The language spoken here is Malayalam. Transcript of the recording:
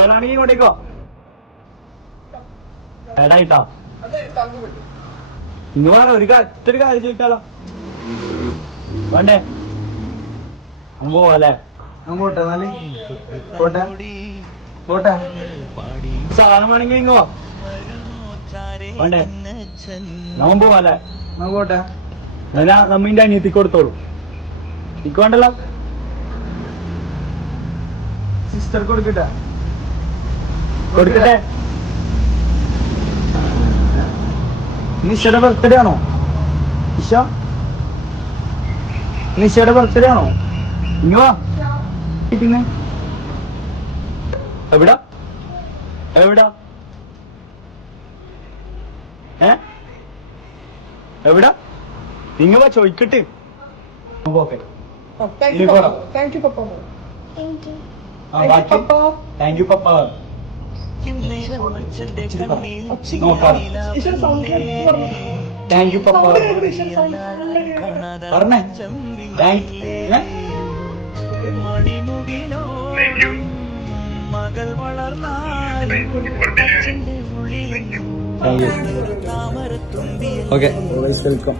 വേണമെങ്കിൽ ഇങ്ങോട്ടേക്കോ ഏടായിട്ടോ ഇന്ന് വേണം ഒരു കാര്യം ചോദിക്കാലോ വേണ്ടേ പോവല്ലേ പോട്ടെ എന്നാല് പോട്ടെ പോട്ടെ സാധനം വേണമെങ്കിൽ ഇങ്ങോ വേണ്ടേ നമ്മ പോവല്ലേ നമ്മ പോട്ടെ എന്നാ നമ്മിന്റെ അനിയത്തിക്ക് കൊടുത്തോളൂ എനിക്ക് വേണ്ടല്ലോ സിസ്റ്റർ കൊടുക്കട്ടെ കൊടുക്കട്ടെ നിഷയുടെ ബർത്ത്ഡേ ആണോ നിഷയുടെ ബർത്ത്ഡേ ആണോ ഇങ്ങോ എവിടാ എവിടാ എവിടാ നിങ്ങ ചോദിക്കട്ടെ ഓക്കെ താങ്ക് യു പപ്പ താങ്ക് യു പപ്പ താങ്ക് യു പപ്പ പറഞ്ഞേ മകൾ ഓക്കെ വെൽക്കം.